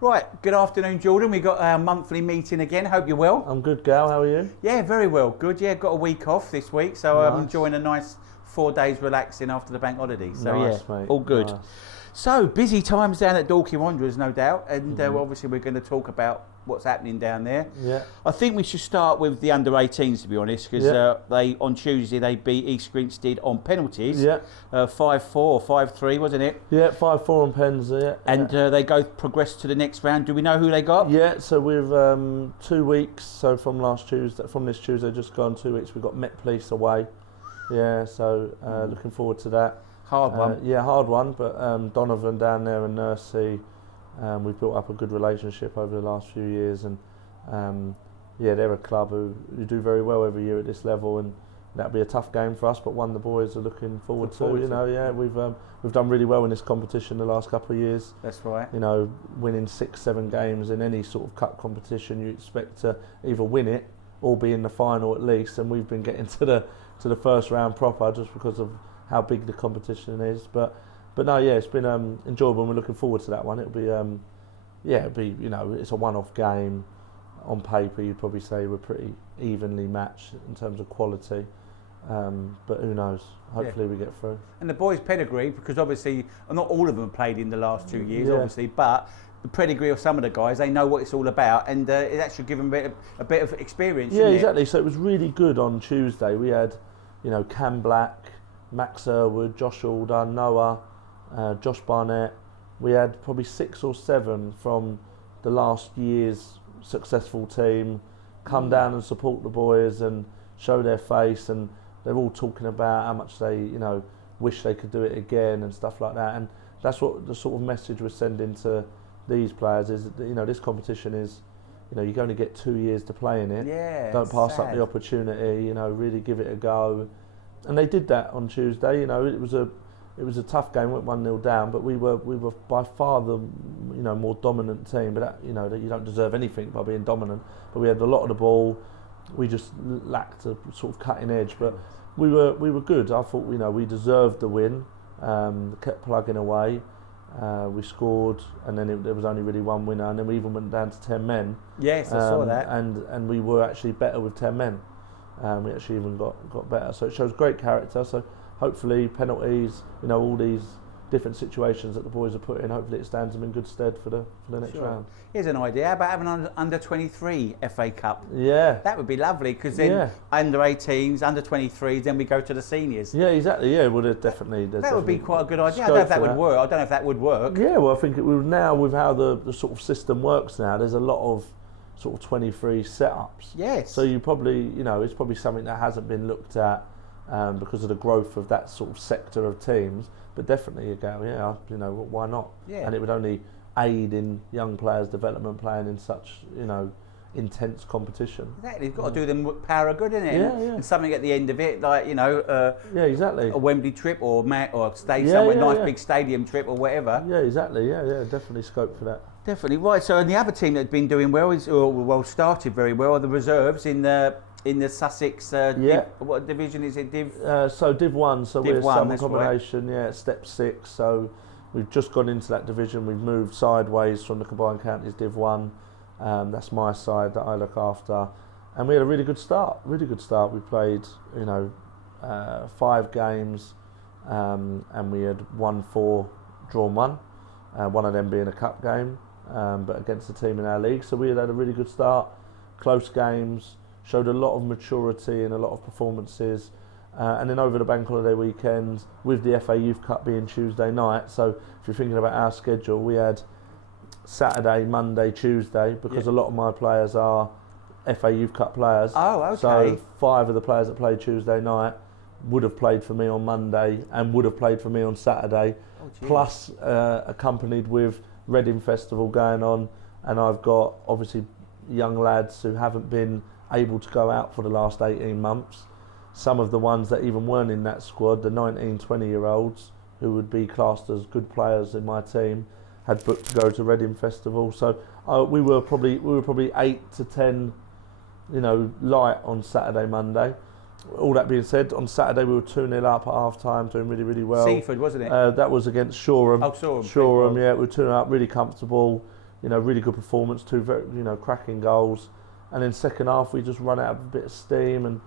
Right, good afternoon, Jordan. We got our monthly meeting again. Hope you're well. I'm good, Gal. How are you? Yeah, very well. Good. Yeah, got a week off this week, so I'm Nice. enjoying a nice 4 days relaxing after the bank holiday. So Nice, yeah, mate. all good. Nice. So busy times down at Dorking Wanderers, no doubt, and obviously we're going to talk about what's happening down there. Yeah. I think we should start with the under-18s, to be honest, because they on Tuesday they beat East Grinstead on penalties. Yeah. 5-4 or 5-3, wasn't it? Yeah, 5-4 on Pens. Yeah. And they progress to the next round. Do we know who they got? Yeah. So we've 2 weeks. So from this Tuesday, just gone 2 weeks. We've got Met Police away. Yeah. So looking forward to that. Hard one. Yeah, hard one. But Donovan down there and Nursey, we've built up a good relationship over the last few years, and yeah, they're a club who do very well every year at this level, and that'll be a tough game for us, but one the boys are looking forward to. You know, yeah, we've done really well in this competition the last couple of years. That's right. You know, winning 6-7 games in any sort of cup competition, you expect to either win it or be in the final at least, and we've been getting to the first round proper just because of how big the competition is. But no, yeah, it's been enjoyable, and we're looking forward to that one. It'll be you know, it's a one-off game. On paper, you'd probably say we're pretty evenly matched in terms of quality, but who knows? Hopefully we get through. And the boys' pedigree, because obviously not all of them have played in the last 2 years, Yeah. obviously, but the pedigree of some of the guys, they know what it's all about, and it actually give them a bit of experience. Yeah, shouldn't exactly. So it was really good on Tuesday. We had, you know, Cam Black, Max Irwood, Josh Alder, Noah, Josh Barnett. We had probably 6 or 7 from the last year's successful team come down and support the boys and show their face, and they're all talking about how much they, you know, wish they could do it again and stuff like that. And that's what the sort of message we're sending to these players is that, you know, this competition is, you know, you only get 2 years to play in it. Yeah, Don't pass up sad. the opportunity, you know, really give it a go. And they did that on Tuesday. You know, it was a tough game, went 1-0 down, but we were by far the, you know, more dominant team. But that, you know, that you don't deserve anything by being dominant. But we had a lot of the ball. We just lacked a sort of cutting edge. But we were good. I thought, you know, we deserved the win. Kept plugging away. We scored, and then there was only really one winner, and then we even went down to 10 men. Yes, I saw that. And we were actually better with 10 men. We actually even got better. So it shows great character. So hopefully penalties, you know, all these different situations that the boys are put in, hopefully it stands them in good stead for the next round. Here's an idea. How about having an under-23 FA Cup? Yeah. That would be lovely, because then under-18s, under-23s, then we go to the seniors. Yeah, exactly. Yeah, well, there's definitely that would be quite a good idea. I don't know if that would work. I don't know if that would work. Yeah, well, I think it will now, with how the sort of system works now, there's a lot of sort of 23 setups. Yes. So you probably, you know, it's probably something that hasn't been looked at because of the growth of that sort of sector of teams. But definitely you go, yeah, you know, why not? Yeah. And it would only aid in young players' development playing in such, you know, intense competition. Exactly, you've got to do them power of good, isn't it? Yeah, yeah. And something at the end of it, like, you know, yeah, exactly. a Wembley trip or stay somewhere, nice big stadium trip or whatever. Yeah, exactly. Yeah, definitely scope for that. Definitely right. So, and the other team that's been doing well started very well are the reserves in the Sussex. What division is it? So Div 1. So Div we're 1, Southern that's Combination. Yeah, Step 6. So we've just gone into that division. We've moved sideways from the Combined Counties Div 1. That's my side that I look after, and we had a really good start. Really good start. We played, you know, 5 games, and we had won 4, drawn 1. One of them being a cup game, but against a team in our league. So we had a really good start. Close games. Showed a lot of maturity and a lot of performances. And then over the bank holiday weekend, with the FA Youth Cup being Tuesday night, so if you're thinking about our schedule, we had Saturday, Monday, Tuesday, because a lot of my players are FA Youth Cup players. Oh, okay. So 5 of the players that played Tuesday night would have played for me on Monday and would have played for me on Saturday, plus accompanied with Reading Festival going on, and I've got obviously young lads who haven't been able to go out for the last 18 months. Some of the ones that even weren't in that squad, the 19, 20-year-olds who would be classed as good players in my team, had booked to go to Reading Festival. So we were probably 8 to 10, you know, light on Saturday, Monday. All that being said, on Saturday we were 2-0 up at half time, doing really, really well. Seaford, wasn't it? That was against Shoreham. Oh, Shoreham. Shoreham, yeah, we were 2-0 up, really comfortable. really good performance, 2 very, cracking goals. And then second half, we just run out of a bit of steam, and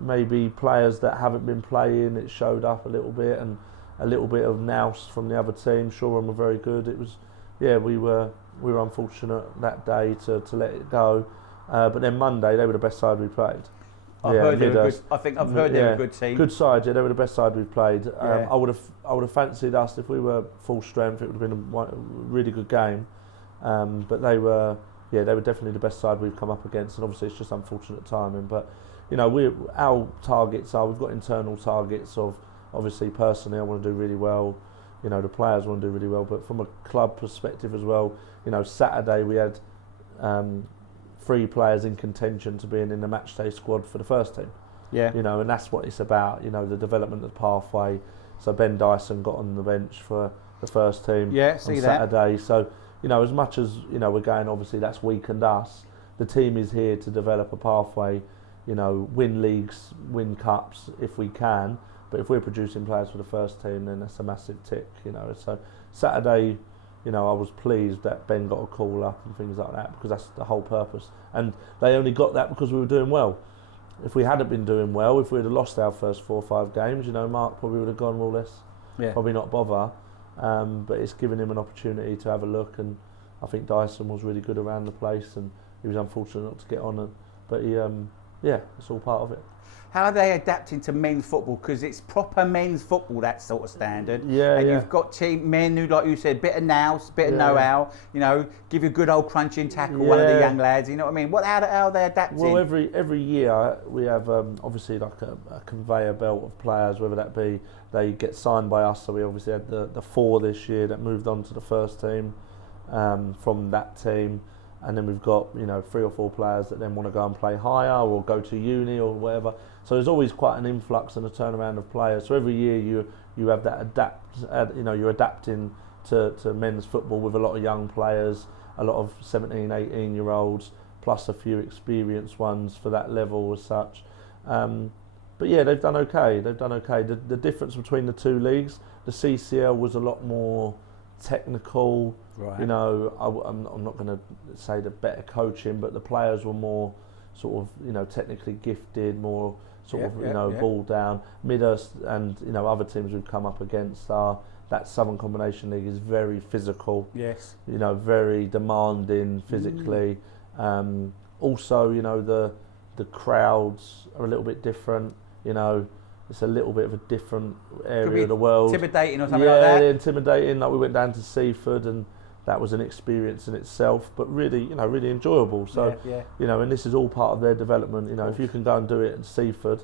maybe players that haven't been playing, it showed up a little bit, and a little bit of nous from the other team. Shoreham were very good. It was, we were unfortunate that day to let it go. But then Monday, they were the best side we played. I've heard they were good. I think I've heard they were a good team. Good side, yeah. They were the best side we've played. I would have fancied us if we were full strength. It would have been a really good game. But they were definitely the best side we've come up against. And obviously, it's just unfortunate timing. But our targets are, we've got internal targets of, obviously, personally, I want to do really well. The players want to do really well. But from a club perspective as well, Saturday we had 3 players in contention to being in the matchday squad for the first team. Yeah. And that's what it's about. The development of pathway. So Ben Dyson got on the bench for the first team. Yeah, see on that. Saturday. So as much as we're going, obviously that's weakened us. The team is here to develop a pathway. Win leagues, win cups if we can. But if we're producing players for the first team, then that's a massive tick. So Saturday, I was pleased that Ben got a call up and things like that, because that's the whole purpose. And they only got that because we were doing well. If we hadn't been doing well, if we'd have lost our first 4 or 5 games, Mark probably would have gone, well, let's probably not bother. But it's given him an opportunity to have a look, and I think Dyson was really good around the place, and he was unfortunate not to get on. But he, it's all part of it. How are they adapting to men's football? Because it's proper men's football, that sort of standard. Yeah, and you've got men who, like you said, bit of nous, bit of know-how. Give you a good old crunching tackle. One of the young lads. You know what I mean? How are they adapting? Well, every year we have obviously like a conveyor belt of players, whether that be they get signed by us. So we obviously had the 4 this year that moved on to the first team from that team. And then we've got 3 or 4 players that then want to go and play higher or go to uni or whatever. So there's always quite an influx and a turnaround of players. So every year you have that you're adapting to men's football with a lot of young players, a lot of 17, 18-year-olds, plus a few experienced ones for that level as such. But yeah, they've done okay. The difference between the 2 leagues, the CCL was a lot more technical. Right. I'm not going to say the better coaching, but the players were more sort of technically gifted, more sort of ball down. Midhurst and other teams we've come up against are that Southern Combination League is very physical. Yes. Very demanding physically. Also, the crowds are a little bit different. It's a little bit of a different area of the world. Intimidating or something like that? Yeah, intimidating. Like we went down to Seaford, and that was an experience in itself, but really, really enjoyable. So, and this is all part of their development. If you can go and do it at Seaford,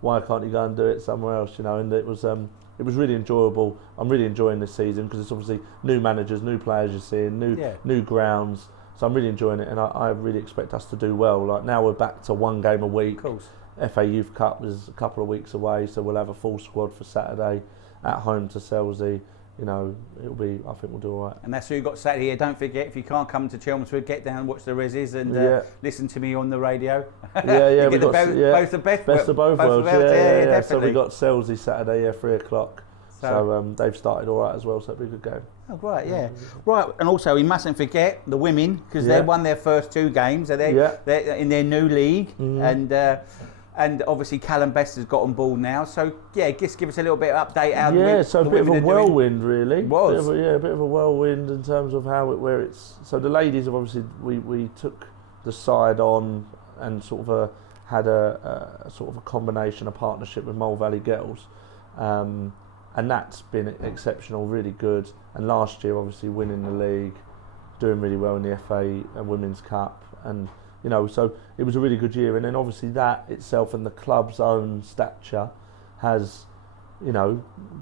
why can't you go and do it somewhere else? And it was really enjoyable. I'm really enjoying this season because it's obviously new managers, new players you're seeing, new grounds. So I'm really enjoying it, and I really expect us to do well. Like now we're back to 1 game a week. Of course. FA Youth Cup is a couple of weeks away, so we'll have a full squad for Saturday at home to Selsey. It'll be. I think we'll do all right. And that's who you got Saturday here. Don't forget, if you can't come to Chelmsford, get down, watch the Reses, and listen to me on the radio. Yeah, we got both the best of both worlds. Yeah, definitely. So we got Selsey Saturday, 3 o'clock. So they've started all right as well. So it'll be a good game. Oh, right, yeah. Right, and also we mustn't forget the women, because they won their first 2 games. So they're in their new league, and obviously Callum Best has got on board now. So just give us a little bit of update. So a bit of a whirlwind, really. Was a bit of a whirlwind in terms of where it's. So the ladies have obviously we took the side on and sort of had a sort of a combination, a partnership with Mole Valley Girls. And that's been exceptional, really good. And last year, obviously, winning the league, doing really well in the FA Women's Cup. And, so it was a really good year. And then obviously that itself and the club's own stature has,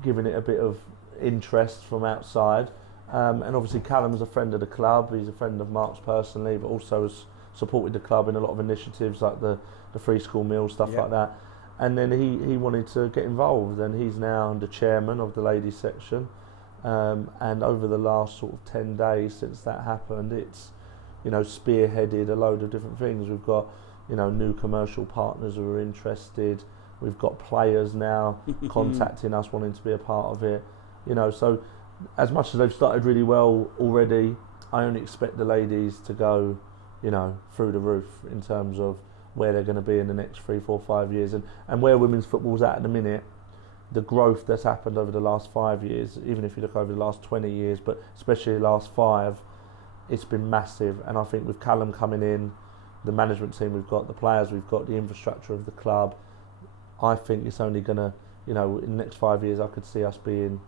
given it a bit of interest from outside. And obviously Callum's a friend of the club. He's a friend of Mark's personally, but also has supported the club in a lot of initiatives like the free school meal, stuff like that. And then he wanted to get involved, and he's now the chairman of the ladies section. And over the last sort of 10 days since that happened, it's spearheaded a load of different things. We've got new commercial partners who are interested. We've got players now contacting us wanting to be a part of it. So as much as they've started really well already, I only expect the ladies to go, you know, through the roof in terms of where they're going to be in the next 3, 4, 5 years, and where women's football's at the minute. The growth that's happened over the last 5 years, even if you look over the last 20 years, but especially the last 5, it's been massive. And I think with Callum coming in, the management team we've got, the players we've got, the infrastructure of the club, I think it's only going to, you know, in the next 5 years, I could see us being,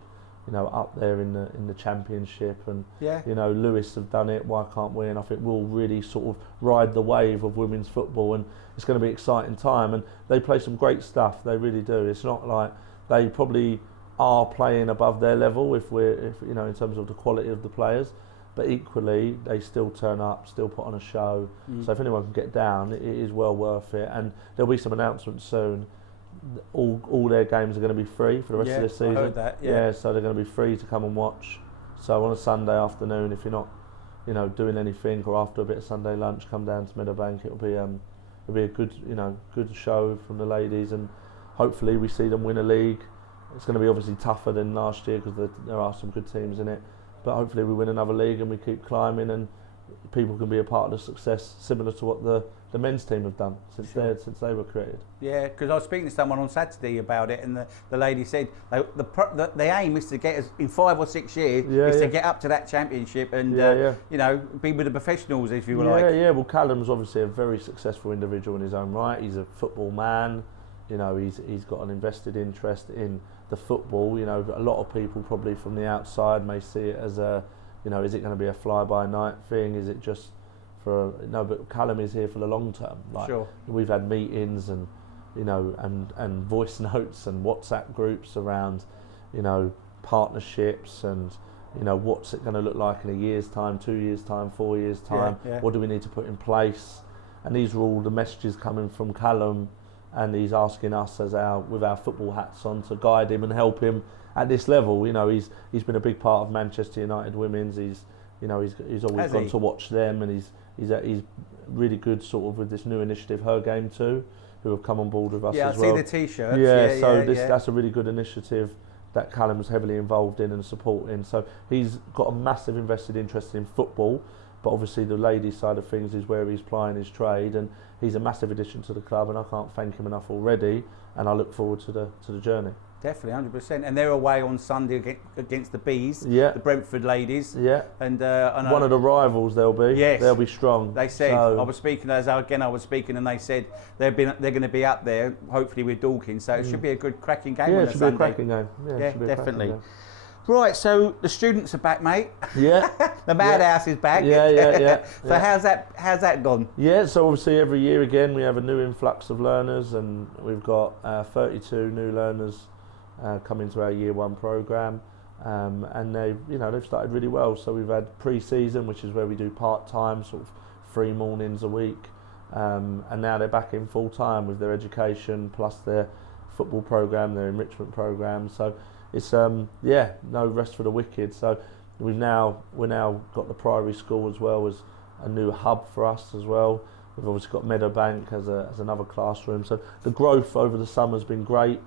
you know, up there in the championship. And you know, Lewis have done it, why can't we? And I think we'll really sort of ride the wave of women's football, and it's going to be an exciting time. And they play some great stuff, they really do. It's not like they probably are playing above their level if you know, in terms of the quality of the players, but equally they still turn up, still put on a show. So if anyone can get down, it is well worth it. And there'll be some announcements soon. All their games are going to be free for the rest of this season. I heard that, so they're going to be free to come and watch. So on a Sunday afternoon, if you're not, you know, doing anything, or after a bit of Sunday lunch, come down to Meadowbank. It'll be a good, you know, good show from the ladies, and hopefully we see them win a league. It's going to be obviously tougher than last year because there are some good teams in it, but hopefully we win another league and we keep climbing, and people can be a part of the success, similar to what the men's team have done since they were created. Yeah, because I was speaking to someone on Saturday about it, and the lady said the aim is to get us in 5 or 6 years to get up to that championship and you know, be with the professionals, if you like. Well, Callum's obviously a very successful individual in his own right. He's a football man. You know, he's got an invested interest in the football. You know, a lot of people probably from the outside may see it as a, you know, is it going to be a fly-by-night thing? Is it just for no? But Callum is here for the long term. Like, we've had meetings and, you know, and voice notes and WhatsApp groups around, you know, partnerships and, you know, what's it going to look like in a year's time, 2 years' time, 4 years' time? What do we need to put in place? And these are all the messages coming from Callum, and he's asking us with our football hats on to guide him and help him at this level. You know, he's been a big part of Manchester United Women's. He's always gone to watch them, and he's really good sort of with this new initiative, Her Game Too, who have come on board with us as well. Yeah, I see the T-shirts. That's a really good initiative that Callum's heavily involved in and supporting. So he's got a massive invested interest in football, but obviously the ladies' side of things is where he's plying his trade, and he's a massive addition to the club, and I can't thank him enough already, and I look forward to the journey. Definitely, 100%. And they're away on Sunday against the Bees, the Brentford ladies. And one of the rivals they'll be. Yes. They'll be strong. They said, I was speaking, and they said they're going to be up there, hopefully with Dorking, so it should be a good cracking game on a Sunday. Yeah, it should be a cracking game. Yeah, definitely. Right, so the students are back, mate. Yeah. The Madhouse is back. Yeah. So how's that gone? Yeah, so obviously every year again we have a new influx of learners, and we've got 32 new learners come into our year 1 programme, and they've started really well. So we've had pre-season, which is where we do part-time, sort of 3 mornings a week, and now they're back in full-time with their education plus their football programme, their enrichment programme. So it's no rest for the wicked. So we're now got the Priory School as well as a new hub for us as well. We've obviously got Meadowbank as another classroom. So the growth over the summer has been great,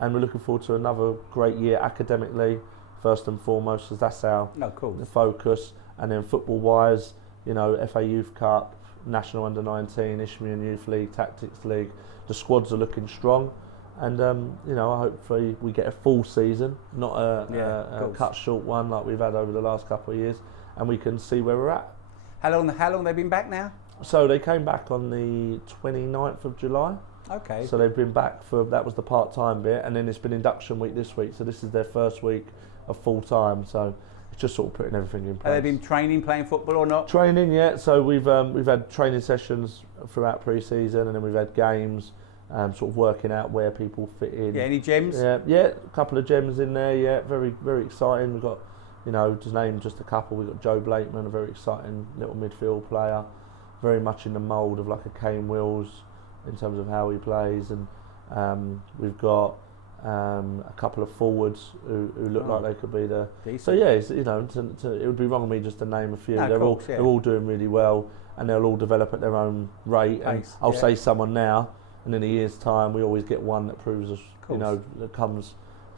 and we're looking forward to another great year academically, first and foremost, because that's our the focus. And then football-wise, you know, FA Youth Cup, National Under-19, Isthmian Youth League, Tactics League, the squads are looking strong. And hopefully we get a full season, not a cut short one like we've had over the last couple of years, and we can see where we're at. How long they've been back now? So they came back on the 29th of July. Okay. So they've been back that was the part-time bit, and then it's been induction week this week. So this is their first week of full-time. So it's just sort of putting everything in place. Have they been training, playing football or not? Training, yeah. So we've had training sessions throughout pre-season, and then we've had games. Sort of working out where people fit in. Yeah, any gems? Yeah, a couple of gems in there. Yeah, very, very exciting. We've got, you know, to name just a couple. We've got Joe Blakeman, a very exciting little midfield player, very much in the mould of like a Kane Wills in terms of how he plays, and we've got a couple of forwards who look like they could be the. Decent. So yeah, it's, you know, it would be wrong of me just to name a few. No, they're all doing really well, and they'll all develop at their own rate. And I'll say someone now. And in a year's time, we always get one that proves us, you know, that comes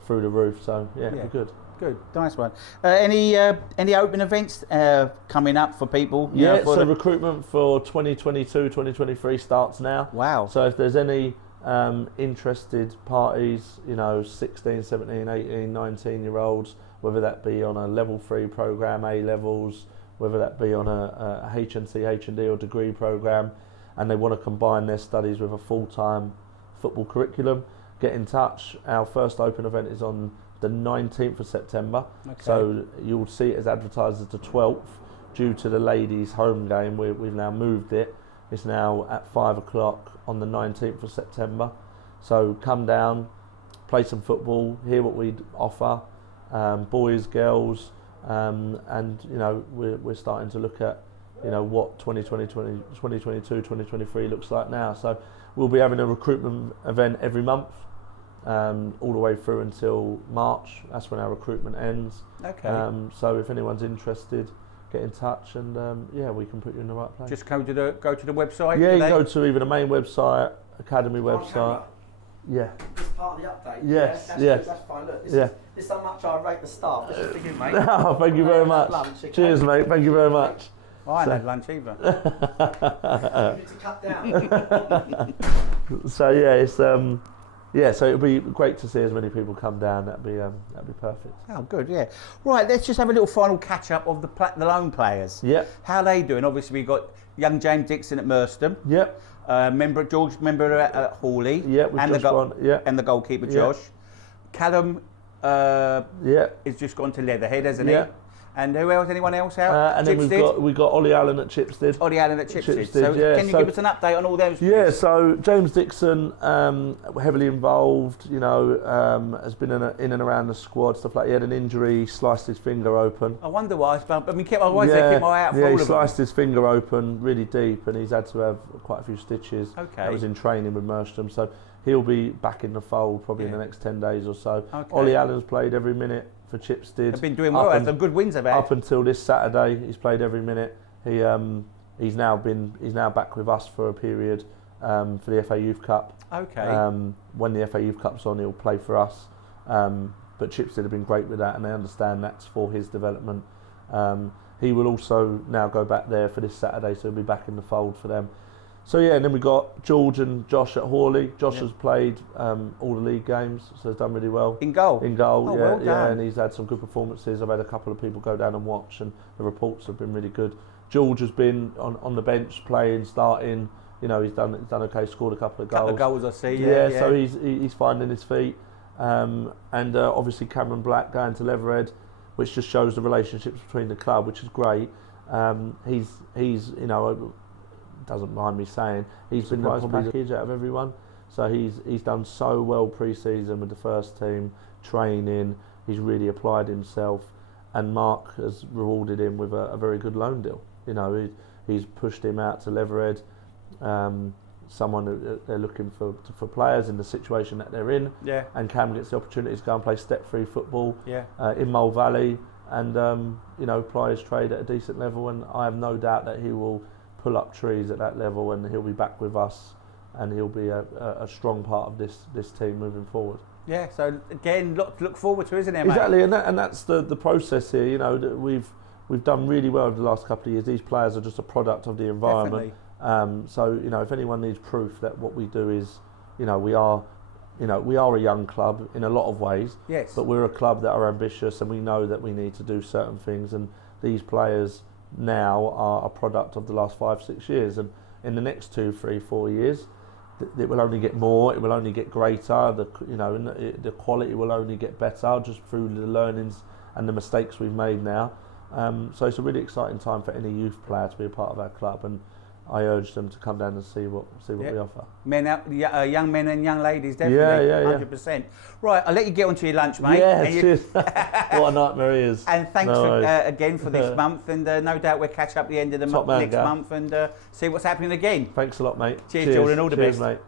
through the roof. So yeah, we're good. Good, nice one. Any open events coming up for people? So recruitment for 2022-2023 starts now. Wow. So if there's any interested parties, 16, 17, 18, 19-year-olds, whether that be on a level 3 program, A levels, whether that be on a HNC, H&D or degree program, and they want to combine their studies with a full-time football curriculum, get in touch. Our first open event is on the 19th of September. Okay. So you'll see it as advertised as the 12th. Due to the ladies' home game, we've now moved it. It's now at 5 o'clock on the 19th of September. So come down, play some football, hear what we offer, boys, girls, and we're starting to look at what 2022, 2023 looks like now. So we'll be having a recruitment event every month, all the way through until March. That's when our recruitment ends. Okay. So if anyone's interested, get in touch, and we can put you in the right place. Just go to the website. Yeah, you go to either the main website, academy website. Yeah. It's part of the update. Yes. That's fine. Look, this is how much I rate the staff. This is for you, mate. Oh, thank you very much. Lunch, okay? Cheers, mate. Thank you very much. I hadn't had lunch either. You need to cut down. So it's so it'll be great to see as many people come down. That'd be perfect. Oh, good, yeah. Right, let's just have a little final catch up of the loan players. Yeah. How are they doing? Obviously, we've got young James Dixon at Merstham. Yep. George member at Hawley. Yeah, and the goalkeeper Josh. Callum has just gone to Leatherhead, hasn't he? And who else? Anyone else out? And then we've got Ollie Allen at Chipstead. Ollie Allen at Chipstead. So can you give us an update on all those? Yeah. So James Dixon, heavily involved. Has been in and around the squad, stuff like. He had an injury, slashed his finger open. I wonder why. Keep my eye out for all of them. He sliced his finger open really deep, and he's had to have quite a few stitches. Okay. That was in training with Merstham, so he'll be back in the fold probably in the next 10 days or so. Okay. Ollie Allen's played every minute for Chipstead. They've been doing well. Had some good wins about up until this Saturday. He's played every minute. He's now back with us for a period for the FA Youth Cup. Okay. When the FA Youth Cup's on, he'll play for us. But Chipstead have been great with that, and they understand that's for his development. He will also now go back there for this Saturday, so he'll be back in the fold for them. So and then we got George and Josh at Hawley. Josh has played all the league games, so he's done really well. In goal? Oh, well done. And he's had some good performances. I've had a couple of people go down and watch, and the reports have been really good. George has been on the bench playing, starting. He's done okay. Scored a couple of goals. Couple of goals, I see. Yeah. So he's finding his feet, and obviously Cameron Black going to Leatherhead, which just shows the relationships between the club, which is great. He's doesn't mind me saying, he's been the package out of everyone. So he's done so well pre-season with the first team, training. He's really applied himself, and Mark has rewarded him with a very good loan deal. He's pushed him out to Leatherhead. Someone that they're looking for players in the situation that they're in. Yeah. And Cam gets the opportunity to go and play step-free football. Yeah. In Mole Valley, and apply his trade at a decent level. And I have no doubt that he will pull up trees at that level, and he'll be back with us, and he'll be a strong part of this team moving forward. Yeah, so again, lot to look forward to, isn't there, mate? Exactly, and that's the process here. That we've done really well over the last couple of years. These players are just a product of the environment. So if anyone needs proof that what we do is, we are a young club in a lot of ways. Yes. But we're a club that are ambitious, and we know that we need to do certain things, and these players now are a product of the last 5-6 years, and in the next 2, 3, 4 years it will only get more, it will only get greater, the quality will only get better just through the learnings and the mistakes we've made now. So it's a really exciting time for any youth player to be a part of our club, and I urge them to come down and see what we offer. Young men and young ladies, definitely, 100%. Right, I'll let you get onto your lunch, mate. Yeah, cheers. What a nightmare he is. And thanks again for this month, and no doubt we'll catch up at the end of the next month and see what's happening again. Thanks a lot, mate. Cheers. Jordan, all the best. Mate.